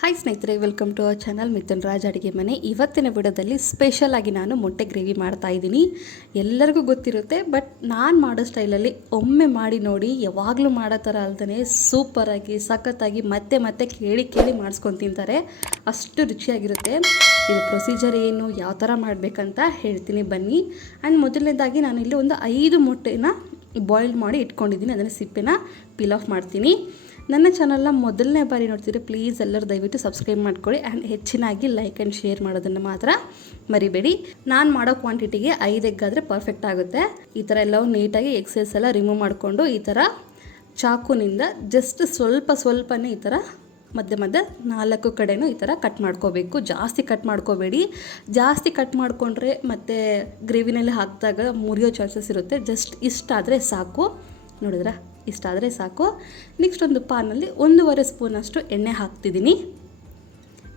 Hi ಸ್ನೇಹಿತರೆ welcome to our channel Mithun Raj ಅಡುಗೆ ಮನೆ ಇವತ್ತಿನ ವಿಡಿಯೋದಲ್ಲಿ ಸ್ಪೆಷಲ್ ಆಗಿ ನಾನು ಮೊಟ್ಟೆ ಗ್ರೇವಿ ಮಾಡ್ತಾ ಇದ್ದೀನಿ. ಎಲ್ಲರಿಗೂ ಗೊತ್ತಿರುತ್ತೆ ಬಟ್ ನಾನು ಮಾಡೋ ಸ್ಟೈಲಲ್ಲಿ ಒಮ್ಮೆ ಮಾಡಿ ನೋಡಿ, ಯಾವಾಗಲೂ ಮಾಡೋ ಥರ ಅಲ್ದೇ ಸೂಪರಾಗಿ ಸಖತ್ತಾಗಿ ಮತ್ತೆ ಮತ್ತೆ ಕೇಳಿ ಕೇಳಿ ಮಾಡಿಸ್ಕೊಂಡು ತಿಂತಾರೆ. ಅಷ್ಟು ರುಚಿಯಾಗಿರುತ್ತೆ. ಇದು ಪ್ರೊಸೀಜರ್ ಏನು, ಯಾವ ಥರ ಮಾಡಬೇಕಂತ ಹೇಳ್ತೀನಿ ಬನ್ನಿ. ಆ್ಯಂಡ್ ಮೊದಲನೇದಾಗಿ ನಾನು ಇಲ್ಲಿ ಒಂದು ಐದು ಮೊಟ್ಟೆನ ಬಾಯ್ಲ್ ಮಾಡಿ ಇಟ್ಕೊಂಡಿದ್ದೀನಿ. ಅದನ್ನು ಸಿಪ್ಪೆನ ಪೀಲ್ ಆಫ್ ಮಾಡ್ತೀನಿ. ನನ್ನ ಚಾನಲ್ನ ಮೊದಲನೇ ಬಾರಿ ನೋಡ್ತಿದ್ರೆ ಪ್ಲೀಸ್ ಎಲ್ಲರೂ ದಯವಿಟ್ಟು ಸಬ್ಸ್ಕ್ರೈಬ್ ಮಾಡ್ಕೊಳ್ಳಿ ಆ್ಯಂಡ್ ಹೆಚ್ಚಿನಾಗಿ ಲೈಕ್ ಆ್ಯಂಡ್ ಶೇರ್ ಮಾಡೋದನ್ನು ಮಾತ್ರ ಮರಿಬೇಡಿ. ನಾನು ಮಾಡೋ ಕ್ವಾಂಟಿಟಿಗೆ ಐದು ಎಗ್ ಆದರೆ ಪರ್ಫೆಕ್ಟ್ ಆಗುತ್ತೆ. ಈ ಥರ ಎಲ್ಲವೂ ನೀಟಾಗಿ ಎಕ್ಸೈಸ್ ಎಲ್ಲ ರಿಮೂವ್ ಮಾಡಿಕೊಂಡು ಈ ಥರ ಚಾಕುನಿಂದ ಜಸ್ಟ್ ಸ್ವಲ್ಪ ಸ್ವಲ್ಪನೇ ಈ ಥರ ಮಧ್ಯೆ ಮಧ್ಯೆ ನಾಲ್ಕು ಕಡೆನೂ ಈ ಥರ ಕಟ್ ಮಾಡ್ಕೋಬೇಕು. ಜಾಸ್ತಿ ಕಟ್ ಮಾಡ್ಕೋಬೇಡಿ. ಜಾಸ್ತಿ ಕಟ್ ಮಾಡಿಕೊಂಡ್ರೆ ಮತ್ತು ಗ್ರೇವಿನಲ್ಲಿ ಹಾಕಿದಾಗ ಮುರಿಯೋ ಚಾನ್ಸಸ್ ಇರುತ್ತೆ. ಜಸ್ಟ್ ಇಷ್ಟಾದರೆ ಸಾಕು. ನೋಡಿದ್ರಾ? ಇಷ್ಟಾದರೆ ಸಾಕು. ನೆಕ್ಸ್ಟ್ ಒಂದು ಪಾನಲ್ಲಿ ಒಂದೂವರೆ ಸ್ಪೂನಷ್ಟು ಎಣ್ಣೆ ಹಾಕ್ತಿದ್ದೀನಿ.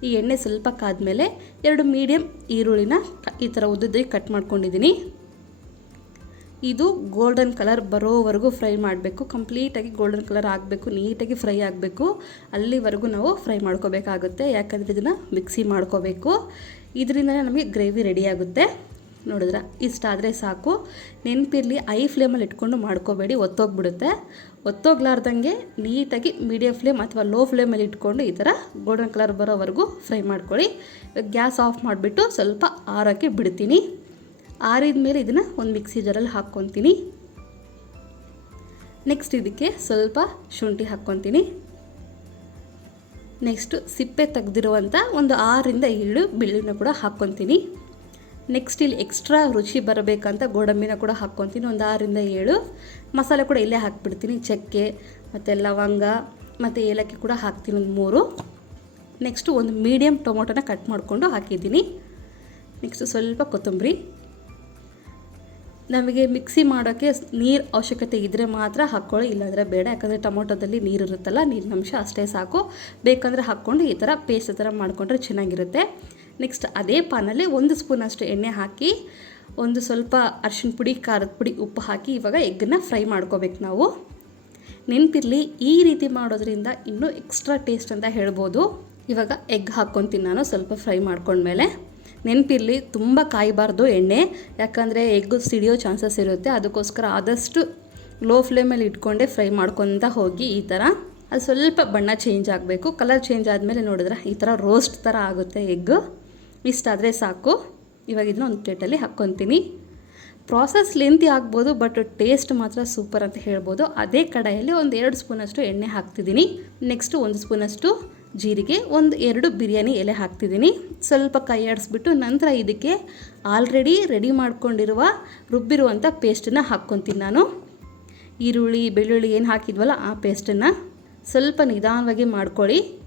ಈ ಎಣ್ಣೆ ಸ್ವಲ್ಪ ಕಾದ್ಮೇಲೆ ಎರಡು ಮೀಡಿಯಮ್ ಈರುಳ್ಳಿನ ಈ ಥರ ಉದ್ದದಾಗಿ ಕಟ್ ಮಾಡ್ಕೊಂಡಿದ್ದೀನಿ. ಇದು ಗೋಲ್ಡನ್ ಕಲರ್ ಬರೋವರೆಗೂ ಫ್ರೈ ಮಾಡಬೇಕು. ಕಂಪ್ಲೀಟಾಗಿ ಗೋಲ್ಡನ್ ಕಲರ್ ಆಗಬೇಕು ನೀಟಾಗಿ ಫ್ರೈ ಆಗಬೇಕು. ಅಲ್ಲಿವರೆಗೂ ನಾವು ಫ್ರೈ ಮಾಡ್ಕೋಬೇಕಾಗುತ್ತೆ. ಯಾಕಂದರೆ ಇದನ್ನು ಮಿಕ್ಸಿ ಮಾಡ್ಕೋಬೇಕು. ಇದರಿಂದಲೇ ನಮಗೆ ಗ್ರೇವಿ ರೆಡಿ ಆಗುತ್ತೆ. ನೋಡಿದ್ರ ಇಷ್ಟಾದರೆ ಸಾಕು. ನೆನಪಿರಲಿ, ಐ ಫ್ಲೇಮಲ್ಲಿ ಇಟ್ಕೊಂಡು ಮಾಡ್ಕೋಬೇಡಿ, ಒತ್ತೋಗ್ಬಿಡುತ್ತೆ. ಒತ್ತೋಗ್ಲಾರ್ದಂಗೆ ನೀಟಾಗಿ ಮೀಡಿಯಮ್ ಫ್ಲೇಮ್ ಅಥವಾ ಲೋ ಫ್ಲೇಮಲ್ಲಿ ಇಟ್ಕೊಂಡು ಈ ಥರ ಗೋಲ್ಡನ್ ಕಲರ್ ಬರೋವರೆಗೂ ಫ್ರೈ ಮಾಡ್ಕೊಳ್ಳಿ. ಗ್ಯಾಸ್ ಆಫ್ ಮಾಡಿಬಿಟ್ಟು ಸ್ವಲ್ಪ ಆರೋಕ್ಕೆ ಬಿಡ್ತೀನಿ. ಆರಿದ ಮೇಲೆ ಇದನ್ನು ಒಂದು ಮಿಕ್ಸಿ ಜಾರಲ್ಲಿ ಹಾಕ್ಕೊತೀನಿ. ನೆಕ್ಸ್ಟ್ ಇದಕ್ಕೆ ಸ್ವಲ್ಪ ಶುಂಠಿ ಹಾಕ್ಕೊತೀನಿ. ನೆಕ್ಸ್ಟು ಸಿಪ್ಪೆ ತೆಗೆದಿರುವಂಥ ಒಂದು ಆರರಿಂದ ಏಳು ಬೆಳ್ಳುಳ್ಳಿನ ಕೂಡ ಹಾಕ್ಕೊತೀನಿ. ನೆಕ್ಸ್ಟ್ ಇಲ್ಲಿ ಎಕ್ಸ್ಟ್ರಾ ರುಚಿ ಬರಬೇಕಂತ ಗೋಡಂಬಿನ ಕೂಡ ಹಾಕ್ಕೊತೀನಿ. ಒಂದು ಆರರಿಂದ ಏಳು. ಮಸಾಲೆ ಕೂಡ ಇಲ್ಲೇ ಹಾಕ್ಬಿಡ್ತೀನಿ. ಚಕ್ಕೆ, ಮತ್ತು ಲವಂಗ, ಮತ್ತು ಏಲಕ್ಕಿ ಕೂಡ ಹಾಕ್ತೀನಿ ಒಂದು ಮೂರು. ನೆಕ್ಸ್ಟು ಒಂದು ಮೀಡಿಯಮ್ ಟೊಮೊಟೊನ ಕಟ್ ಮಾಡಿಕೊಂಡು ಹಾಕಿದ್ದೀನಿ. ನೆಕ್ಸ್ಟು ಸ್ವಲ್ಪ ಕೊತ್ತಂಬರಿ. ನಮಗೆ ಮಿಕ್ಸಿ ಮಾಡೋಕ್ಕೆ ನೀರು ಅವಶ್ಯಕತೆ ಇದ್ದರೆ ಮಾತ್ರ ಹಾಕ್ಕೊಳ್ಳಿ ಇಲ್ಲಾಂದರೆ ಬೇಡ. ಯಾಕಂದರೆ ಟೊಮೊಟೊದಲ್ಲಿ ನೀರು ಇರುತ್ತಲ್ಲ, ನೀರಿನ ಅಂಶ ಅಷ್ಟೇ ಸಾಕು. ಬೇಕಂದರೆ ಹಾಕ್ಕೊಂಡು ಈ ಥರ ಪೇಸ್ಟ್ ಥರ ಮಾಡಿಕೊಂಡ್ರೆ ಚೆನ್ನಾಗಿರುತ್ತೆ. ನೆಕ್ಸ್ಟ್ ಅದೇ ಪಾನಲ್ಲಿ ಒಂದು ಸ್ಪೂನ್ ಅಷ್ಟು ಎಣ್ಣೆ ಹಾಕಿ, ಒಂದು ಸ್ವಲ್ಪ ಅರ್ಶಿಣ ಪುಡಿ, ಖಾರದ ಪುಡಿ, ಉಪ್ಪು ಹಾಕಿ ಇವಾಗ ಎಗ್ಗನ್ನು ಫ್ರೈ ಮಾಡ್ಕೋಬೇಕು ನಾವು. ನೆನಪಿರಲಿ, ಈ ರೀತಿ ಮಾಡೋದ್ರಿಂದ ಇನ್ನೂ ಎಕ್ಸ್ಟ್ರಾ ಟೇಸ್ಟ್ ಅಂತ ಹೇಳ್ಬೋದು. ಇವಾಗ ಎಗ್ ಹಾಕ್ಕೊತೀನಿ ನಾನು, ಸ್ವಲ್ಪ ಫ್ರೈ ಮಾಡ್ಕೊಂಡ್ಮೇಲೆ. ನೆನಪಿರಲಿ, ತುಂಬ ಕಾಯಬಾರ್ದು ಎಣ್ಣೆ. ಯಾಕಂದರೆ ಎಗ್ಗು ಸಿಡಿಯೋ ಚಾನ್ಸಸ್ ಇರುತ್ತೆ. ಅದಕ್ಕೋಸ್ಕರ ಆದಷ್ಟು ಲೋ ಫ್ಲೇಮಲ್ಲಿ ಇಟ್ಕೊಂಡೆ ಫ್ರೈ ಮಾಡ್ಕೊತ ಹೋಗಿ ಈ ಥರ. ಅದು ಸ್ವಲ್ಪ ಬಣ್ಣ ಚೇಂಜ್ ಆಗಬೇಕು. ಕಲರ್ ಚೇಂಜ್ ಆದಮೇಲೆ ನೋಡಿದ್ರೆ ಈ ಥರ ರೋಸ್ಟ್ ಥರ ಆಗುತ್ತೆ ಎಗ್. ಇಷ್ಟಾದರೆ ಸಾಕು. ಇವಾಗ ಇದನ್ನ ಒಂದು ಪ್ಲೇಟಲ್ಲಿ ಹಾಕ್ಕೊತೀನಿ ಪ್ರಾಸೆಸ್ ಲೆಂತಿ ಆಗ್ಬೋದು ಬಟ್ ಟೇಸ್ಟ್ ಮಾತ್ರ ಸೂಪರ್ ಅಂತ ಹೇಳ್ಬೋದು. ಅದೇ ಕಡಾಯಲ್ಲಿ ಒಂದು ಎರಡು ಸ್ಪೂನಷ್ಟು ಎಣ್ಣೆ ಹಾಕ್ತಿದ್ದೀನಿ. ನೆಕ್ಸ್ಟು ಒಂದು ಸ್ಪೂನಷ್ಟು ಜೀರಿಗೆ, ಒಂದು ಎರಡು ಬಿರಿಯಾನಿ ಎಲೆ ಹಾಕ್ತಿದ್ದೀನಿ. ಸ್ವಲ್ಪ ಕೈ ಆಡಿಸ್ಬಿಟ್ಟು ನಂತರ ಇದಕ್ಕೆ ಆಲ್ರೆಡಿ ರೆಡಿ ಮಾಡ್ಕೊಂಡಿರುವ ರುಬ್ಬಿರುವಂಥ ಪೇಸ್ಟನ್ನು ಹಾಕ್ಕೊತೀನಿ ನಾನು. ಈರುಳ್ಳಿ, ಬೆಳ್ಳುಳ್ಳಿ ಏನು ಹಾಕಿದ್ವಲ್ಲ ಆ ಪೇಸ್ಟನ್ನು ಸ್ವಲ್ಪ ನಿಧಾನವಾಗಿ ಮಾಡ್ಕೊಳ್ಳಿ.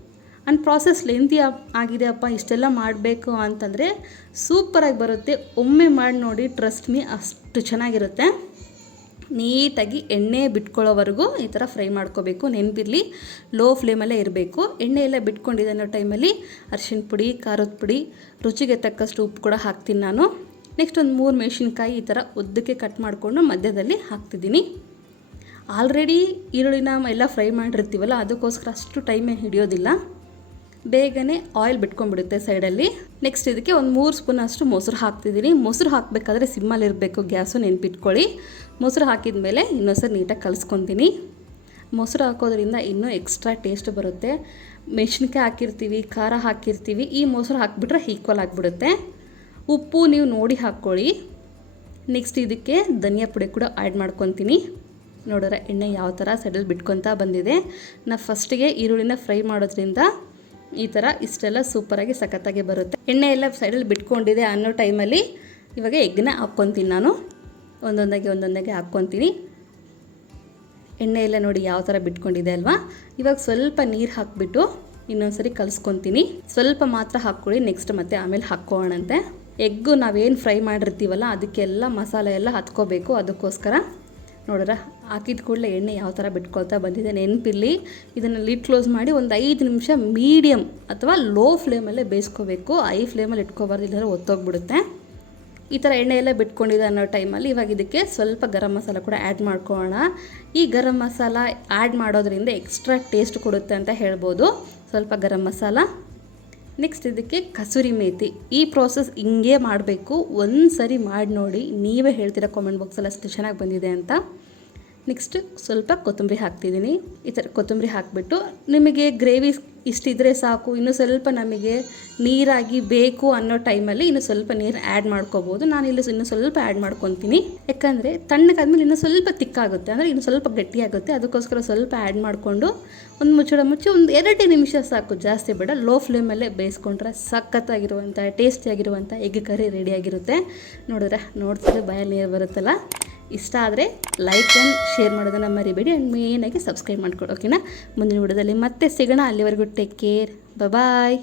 ಆ್ಯಂಡ್ ಪ್ರಾಸೆಸ್ ಲೆಂತಿ ಆಗಿದೆ ಅಪ್ಪ, ಇಷ್ಟೆಲ್ಲ ಮಾಡಬೇಕು ಅಂತಂದರೆ ಸೂಪರಾಗಿ ಬರುತ್ತೆ. ಒಮ್ಮೆ ಮಾಡಿ ನೋಡಿ ಟ್ರಸ್ಟ್ ಮೀ ಅಷ್ಟು ಚೆನ್ನಾಗಿರುತ್ತೆ. ನೀಟಾಗಿ ಎಣ್ಣೆ ಬಿಟ್ಕೊಳ್ಳೋವರೆಗೂ ಈ ಥರ ಫ್ರೈ ಮಾಡ್ಕೋಬೇಕು. ನೆನಪಿರಲಿ ಲೋ ಫ್ಲೇಮಲ್ಲೇ ಇರಬೇಕು. ಎಣ್ಣೆ ಎಲ್ಲ ಬಿಟ್ಕೊಂಡಿದೆ ಅನ್ನೋ ಟೈಮಲ್ಲಿ ಅರಿಶಿಣ ಪುಡಿ, ಖಾರದ ಪುಡಿ, ರುಚಿಗೆ ತಕ್ಕಷ್ಟು ಉಪ್ಪು ಕೂಡ ಹಾಕ್ತೀನಿ ನಾನು. ನೆಕ್ಸ್ಟ್ ಒಂದು ಮೂರು ಮೆಣಸಿನ್ಕಾಯಿ ಈ ಥರ ಉದ್ದಕ್ಕೆ ಕಟ್ ಮಾಡಿಕೊಂಡು ಮಧ್ಯದಲ್ಲಿ ಹಾಕ್ತಿದ್ದೀನಿ. ಆಲ್ರೆಡಿ ಈರುಳ್ಳಿನ ಎಲ್ಲ ಫ್ರೈ ಮಾಡಿರ್ತೀವಲ್ಲ, ಅದಕ್ಕೋಸ್ಕರ ಅಷ್ಟು ಟೈಮೇ ಹಿಡಿಯೋದಿಲ್ಲ. ಬೇಗನೆ ಆಯಿಲ್ ಬಿಟ್ಕೊಂಡ್ಬಿಡುತ್ತೆ ಸೈಡಲ್ಲಿ ನೆಕ್ಸ್ಟ್ ಇದಕ್ಕೆ ಒಂದು ಮೂರು ಸ್ಪೂನ್ ಅಷ್ಟು ಮೊಸರು ಹಾಕ್ತಿದ್ದೀನಿ ಮೊಸರು ಹಾಕಬೇಕಾದ್ರೆ ಸಿಮ್ಮಲ್ಲಿ ಇರಬೇಕು, ಗ್ಯಾಸು ನೆನ್ಪಿಟ್ಕೊಳ್ಳಿ. ಮೊಸರು ಹಾಕಿದ ಮೇಲೆ ಇನ್ನೊಂದ್ಸರಿ ನೀಟಾಗಿ ಕಲಿಸ್ಕೊತೀನಿ. ಮೊಸರು ಹಾಕೋದ್ರಿಂದ ಇನ್ನೂ ಎಕ್ಸ್ಟ್ರಾ ಟೇಸ್ಟ್ ಬರುತ್ತೆ. ಮೆಣಸಿನ್ಕಾಯಿ ಹಾಕಿರ್ತೀವಿ, ಖಾರ ಹಾಕಿರ್ತೀವಿ, ಈ ಮೊಸರು ಹಾಕಿಬಿಟ್ರೆ ಈಕ್ವಲ್ ಆಗಿಬಿಡುತ್ತೆ. ಉಪ್ಪು ನೀವು ನೋಡಿ ಹಾಕ್ಕೊಳ್ಳಿ. ನೆಕ್ಸ್ಟ್ ಇದಕ್ಕೆ ಧನಿಯಾ ಪುಡಿ ಕೂಡ ಆ್ಯಡ್ ಮಾಡ್ಕೊತೀನಿ. ನೋಡೋರ ಎಣ್ಣೆ ಯಾವ ಥರ ಸೆಡಲ್ ಬಿಟ್ಕೊತಾ ಬಂದಿದೆ. ನಾ ಫಸ್ಟಿಗೆ ಈರುಳ್ಳಿನ ಫ್ರೈ ಮಾಡೋದ್ರಿಂದ ಈ ಥರ ಇಷ್ಟೆಲ್ಲ ಸೂಪರಾಗಿ ಸಖತ್ತಾಗಿ ಬರುತ್ತೆ. ಎಣ್ಣೆ ಎಲ್ಲ ಸೈಡಲ್ಲಿ ಬಿಟ್ಕೊಂಡಿದೆ ಅನ್ನೋ ಟೈಮಲ್ಲಿ ಇವಾಗ ಎಗ್ನ ಹಾಕ್ಕೊತೀನಿ ನಾನು. ಒಂದೊಂದಾಗಿ ಒಂದೊಂದಾಗಿ ಹಾಕ್ಕೊತೀನಿ. ಎಣ್ಣೆ ಎಲ್ಲ ನೋಡಿ ಯಾವ ಥರ ಬಿಟ್ಕೊಂಡಿದೆ ಅಲ್ವಾ? ಇವಾಗ ಸ್ವಲ್ಪ ನೀರು ಹಾಕ್ಬಿಟ್ಟು ಇನ್ನೊಂದ್ಸರಿ ಕಲಸ್ಕೊತೀನಿ. ಸ್ವಲ್ಪ ಮಾತ್ರ ಹಾಕ್ಕೊಳ್ಳಿ ನೆಕ್ಸ್ಟ್ ಮತ್ತೆ ಆಮೇಲೆ ಹಾಕ್ಕೋಣಂತೆ ಎಗ್ಗು ನಾವೇನು ಫ್ರೈ ಮಾಡಿರ್ತೀವಲ್ಲ, ಅದಕ್ಕೆಲ್ಲ ಮಸಾಲೆ ಎಲ್ಲ ಹತ್ಕೋಬೇಕು, ಅದಕ್ಕೋಸ್ಕರ. ನೋಡ್ರ ಹಾಕಿದ ಕೂಡಲೇ ಎಣ್ಣೆ ಯಾವ ಥರ ಬಿಟ್ಕೊಳ್ತಾ ಬಂದಿದೆ ನೆನಪಿರಲಿ. ಇದನ್ನು ಲಿಡ್ ಕ್ಲೋಸ್ ಮಾಡಿ ಒಂದು ಐದು ನಿಮಿಷ ಮೀಡಿಯಮ್ ಅಥವಾ ಲೋ ಫ್ಲೇಮಲ್ಲೇ ಬೇಯಿಸ್ಕೋಬೇಕು. ಐ ಫ್ಲೇಮಲ್ಲಿ ಇಟ್ಕೋಬಾರ್ದು ಇಲ್ಲಾಂದ್ರೆ ಒತ್ತೋಗ್ಬಿಡುತ್ತೆ. ಈ ಥರ ಎಣ್ಣೆ ಎಲ್ಲ ಬಿಟ್ಕೊಂಡಿದೆ ಅನ್ನೋ ಟೈಮಲ್ಲಿ ಇವಾಗ ಇದಕ್ಕೆ ಸ್ವಲ್ಪ ಗರಂ ಮಸಾಲ ಕೂಡ ಆ್ಯಡ್ ಮಾಡ್ಕೊಳ್ಳೋಣ. ಈ ಗರಂ ಮಸಾಲ ಆ್ಯಡ್ ಮಾಡೋದ್ರಿಂದ ಎಕ್ಸ್ಟ್ರಾ ಟೇಸ್ಟ್ ಕೊಡುತ್ತೆ ಅಂತ ಹೇಳ್ಬೋದು. ಸ್ವಲ್ಪ ಗರಂ ಮಸಾಲ. ನೆಕ್ಸ್ಟ್ ಇದಕ್ಕೆ ಕಸೂರಿ ಮೇಥಿ ಈ ಪ್ರೋಸೆಸ್ ಹಿಂಗೆ ಮಾಡಬೇಕು. ಒಂದು ಸರಿ ಮಾಡಿ ನೋಡಿ. ನೀವೇ ಹೇಳ್ತೀರಾ ಕಾಮೆಂಟ್ ಬಾಕ್ಸಲ್ಲಿ ಅಷ್ಟು ಚೆನ್ನಾಗಿ ಬಂದಿದೆ ಅಂತ. ನೆಕ್ಸ್ಟ್ ಸ್ವಲ್ಪ ಕೊತ್ತಂಬರಿ ಹಾಕ್ತಿದ್ದೀನಿ. ಈ ಥರ ಕೊತ್ತಂಬರಿ ಹಾಕಿಬಿಟ್ಟು ನಿಮಗೆ ಗ್ರೇವಿ ಇಷ್ಟಿದ್ರೆ ಸಾಕು, ಇನ್ನು ಸ್ವಲ್ಪ ನಮಗೆ ನೀರಾಗಿ ಬೇಕು ಅನ್ನೋ ಟೈಮಲ್ಲಿ ಇನ್ನು ಸ್ವಲ್ಪ ನೀರು ಆ್ಯಡ್ ಮಾಡ್ಕೋಬೋದು. ನಾನು ಇಲ್ಲಿ ಇನ್ನು ಸ್ವಲ್ಪ ಆ್ಯಡ್ ಮಾಡ್ಕೊತೀನಿ. ಯಾಕಂದರೆ ತಣ್ಣಗಾದ್ಮೇಲೆ ಇನ್ನೂ ಸ್ವಲ್ಪ ತಿಕ್ಕಾಗುತ್ತೆ. ಅಂದರೆ ಇನ್ನು ಸ್ವಲ್ಪ ಗಟ್ಟಿಯಾಗುತ್ತೆ. ಅದಕ್ಕೋಸ್ಕರ ಸ್ವಲ್ಪ ಆ್ಯಡ್ ಮಾಡಿಕೊಂಡು ಒಂದು ಮುಚ್ಚಳ ಮುಚ್ಚಿ ಒಂದು ಎರಡೇ ನಿಮಿಷ ಸಾಕು. ಜಾಸ್ತಿ ಬೇಡ. ಲೋ ಫ್ಲೇಮಲ್ಲೇ ಬೇಯಿಸ್ಕೊಂಡ್ರೆ ಸಖತ್ತಾಗಿರುವಂಥ ಟೇಸ್ಟಿಯಾಗಿರುವಂಥ ಎಗ್ ಕರಿ ರೆಡಿಯಾಗಿರುತ್ತೆ ನೋಡಿದ್ರೆ ನೋಡ್ತಿದ್ರೆ ಬಾಯಲ್ಲಿ ನೀರು ಬರುತ್ತಲ್ಲ? ಇಷ್ಟ ಆದರೆ ಲೈಕ್ ಆ್ಯಂಡ್ ಶೇರ್ ಮಾಡೋದನ್ನು ಮರಿಬೇಡಿ ಆ್ಯಂಡ್ ಮೇನಾಗಿ ಸಬ್ಸ್ಕ್ರೈಬ್ ಮಾಡ್ಕೊಡಿ ಮುಂದಿನ ವಿಡಿಯೋದಲ್ಲಿ ಮತ್ತೆ ಸಿಗೋಣ. ಅಲ್ಲಿವರೆಗೂ ಟೇಕ್ ಕೇರ್ ಬಾಯ್